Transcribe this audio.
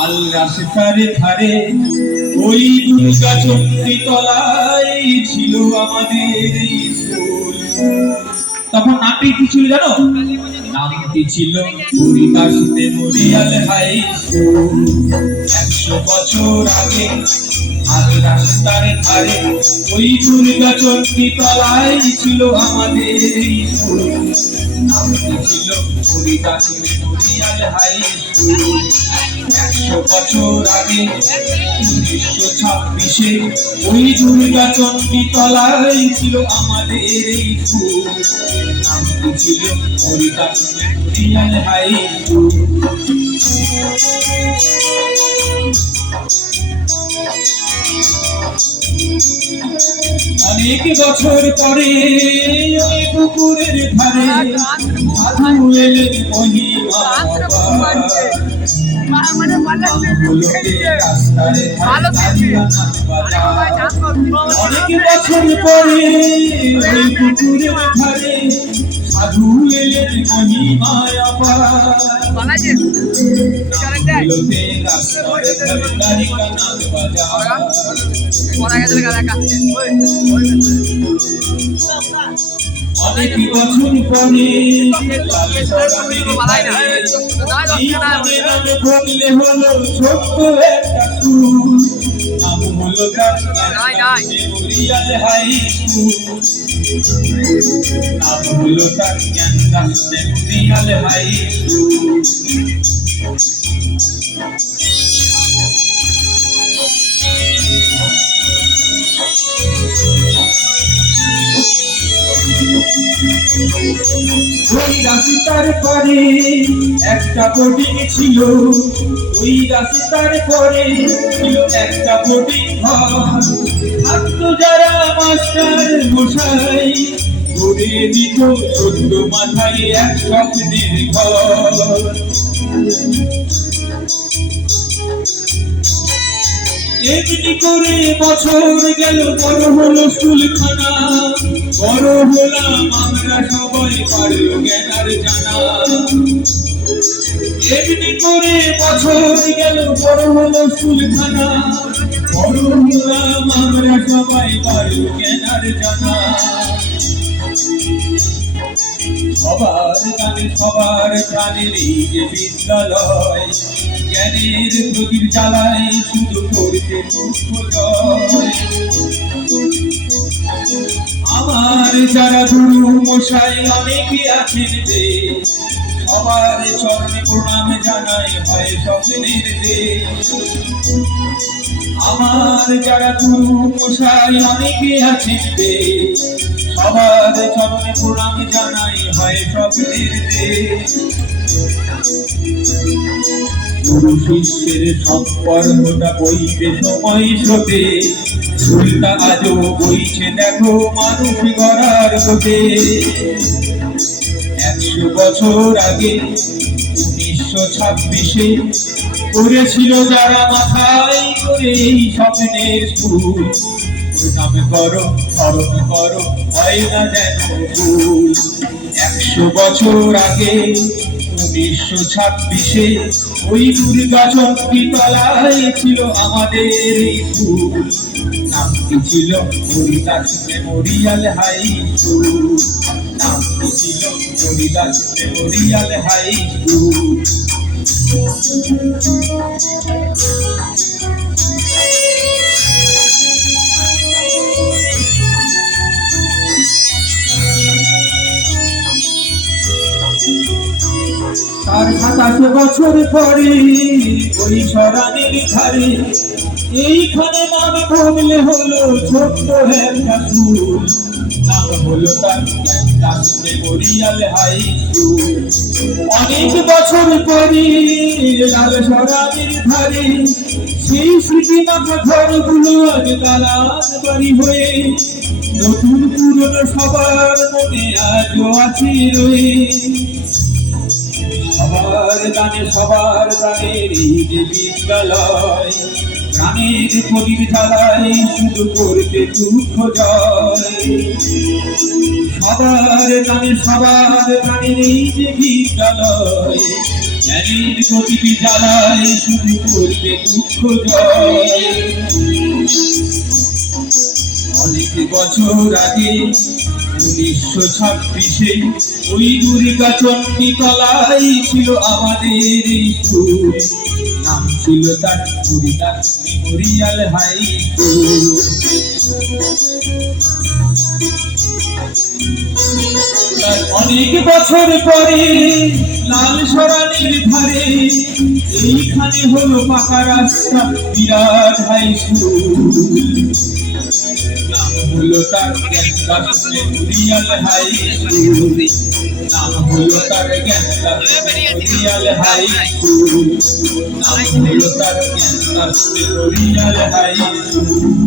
আল রাস্তার ধারে ওই দুর্গা চণ্ডী তলায় ছিল আমাদের স্কুল। তখন নামটি কি ছিল জানো? নামটি ছিল হরিদাস মেমোরিয়াল হাই স্কুল। 100 বছর আগে আল রাস্তার ধারে ওই দুর্গা চণ্ডী তলায় ছিল আমাদের স্কুল। নামটি ছিল হরিদাস মেমোরিয়াল হাই স্কুল। 100 বছর আগে 1926-এ ওই দুর্গা চণ্ডী তলায় ছিল আমাদের স্কুল। নামটি ছিল হরিদাস মেমোরিয়াল হাই স্কুল। অনেক বছর পরে ওই পুকুরের ধারে সাধু এলেন মহিমা অনেক বছর পরে ওই পুকুরের ধারে সাধু এলেন মহিমায় অনেক বছর পরে বললে হলো ছোট্ট একটা সুর। নাম হলো মেমোরিয়াল হাই স্কুল। নাম হলো ক্যানভাস মেমোরিয়াল হাই স্কুল। ওই রাস্তার পরে একটা বোর্ডিং ছিল। ওই রাস্তার পরে ছিল একটা বোর্ডিং ঘর। থাকতো যারা মাস্টার মশাই করে দিত ছোট্ট মাথায় এক স্বপ্নের ঘর। এমনি করে বছর গেল, বড় হলো স্কুলখানা। বড় হলাম আমরা সবাই, পারল জ্ঞান আর জানা। এমনি করে বছর গেল, বড় হলো স্কুলখানা। বড় হলাম আমরা সবাই, পারল জ্ঞান আর জানা। সবার গানে সবার প্রাণের এই যে বিদ্যালয়, জ্ঞানের প্রদীপ জ্বালায় শুধু করতে দুঃখ জয়। আমার যারা গুরু মশাই অনেকে আছেন যে, সবার চরণে প্রণাম জানাই হয় স্বপ্নের দেশ। আমার যারা গুরু মশাই অনেকে আছেন যে, সবার চরণে প্রণাম জানাই হয় স্বপ্নের দেশ। গুরু শিষ্যের সম্পর্কটা বইবে সময় স্রোতে, ভুলটা আজও বইছে দেখো মানুষ গড়ার পথে। 100 বছর আগে 1926-এ করেছিল যারা মাথায় করে এই স্বপ্নের স্কুল। প্রণাম করো স্মরণ করো হয় না যেন ভুল। 100 বছর আগে 1926-এ ওই দুর্গা চণ্ডী তলায় ছিল আমাদের স্কুল। নামটি ছিল হরিদাস মেমোরিয়াল হাই স্কুল। নামটি ছিল হরিদাস মেমোরিয়াল হাই স্কুল। তার 27 বছর পরে ওই সরানের ধারে এইখানে নাম বললে হলো ছোট্ট একটা স্কুল। নাম হলো তার ক্যানভাস মেমোরিয়াল হাই স্কুল। অনেক বছর পরে লাল সরানের ধারে সেই স্মৃতি মাখা ঘরগুলো আজ দালান বাড়ি হয়ে, নতুন পুরনো সবার মনে আজও আছে রয়ে। সবার দানের এই যে বিদ্যালয়, প্রাণের প্রদীপ জ্বালায় শুধু করতে দুঃখ জয়। সবার দানের এই যে বিদ্যালয়, জ্ঞানের প্রদীপ জ্বালায় শুধু করতে দুঃখ জয়। অনেক বছর আগে 1926-এ ওই দুর্গা চণ্ডী তলায় ছিল আমাদের স্কুল, নাম ছিল তার হরিদাস মেমোরিয়াল হাই স্কুল। অনেক বছর পরে লাল সরানির ধারে এইখানে হলো পাকা রাস্তা, বিরাট হাই স্কুল, নাম হলো তার ক্যাম্পাস মেমোরিয়াল হাই স্কুল, নাম হলো তার ক্যাম্পাস মেমোরিয়াল হাই স্কুল, নাম হলো তার ক্যাম্পাস মেমোরিয়াল হাই স্কুল।